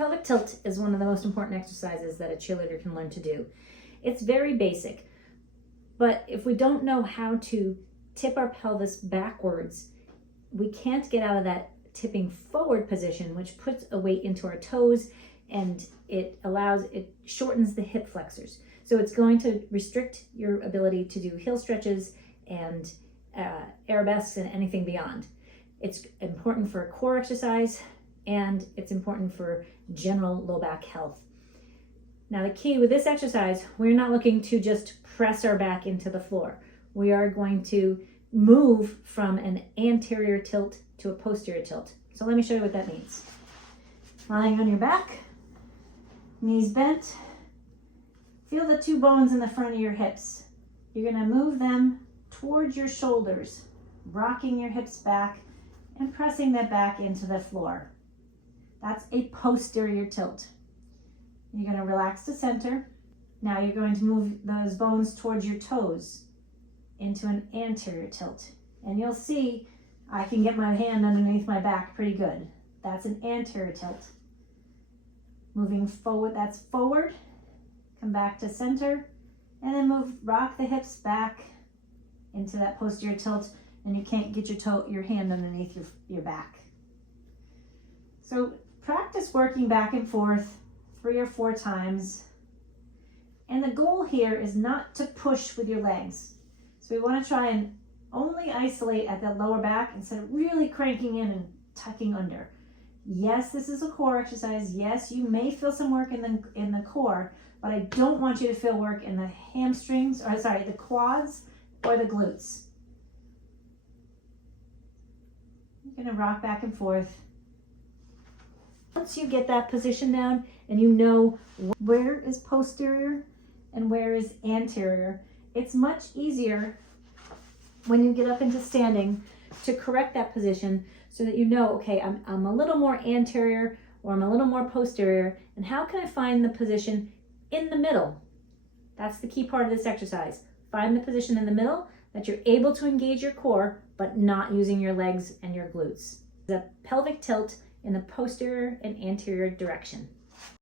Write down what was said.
Pelvic tilt is one of the most important exercises that a cheerleader can learn to do. It's very basic, but if we don't know how to tip our pelvis backwards, we can't get out of that tipping forward position, which puts a weight into our toes, and it shortens the hip flexors. So it's going to restrict your ability to do heel stretches and arabesques and anything beyond. It's important for a core exercise, and it's important for general low back health. Now the key with this exercise, we're not looking to just press our back into the floor. We are going to move from an anterior tilt to a posterior tilt. So let me show you what that means. Lying on your back, knees bent, feel the two bones in the front of your hips. You're going to move them towards your shoulders, rocking your hips back and pressing that back into the floor. That's a posterior tilt. You're going to relax to center. Now you're going to move those bones towards your toes into an anterior tilt. And you'll see I can get my hand underneath my back pretty good. That's an anterior tilt. Moving forward, that's forward. Come back to center, and then rock the hips back into that posterior tilt, and you can't get your hand underneath your back. So practice working back and forth 3 or 4 times. And the goal here is not to push with your legs. So we want to try and only isolate at that lower back instead of really cranking in and tucking under. Yes, this is a core exercise. Yes, you may feel some work in the core, but I don't want you to feel work in the hamstrings, or sorry, the quads or the glutes. You're going to rock back and forth. Once you get that position down and you know where is posterior and where is anterior, it's much easier when you get up into standing to correct that position so that you know, okay, I'm a little more anterior or I'm a little more posterior, and how can I find the position in the middle? That's the key part of this exercise. Find the position in the middle that you're able to engage your core but not using your legs and your glutes. The pelvic tilt in the posterior and anterior direction.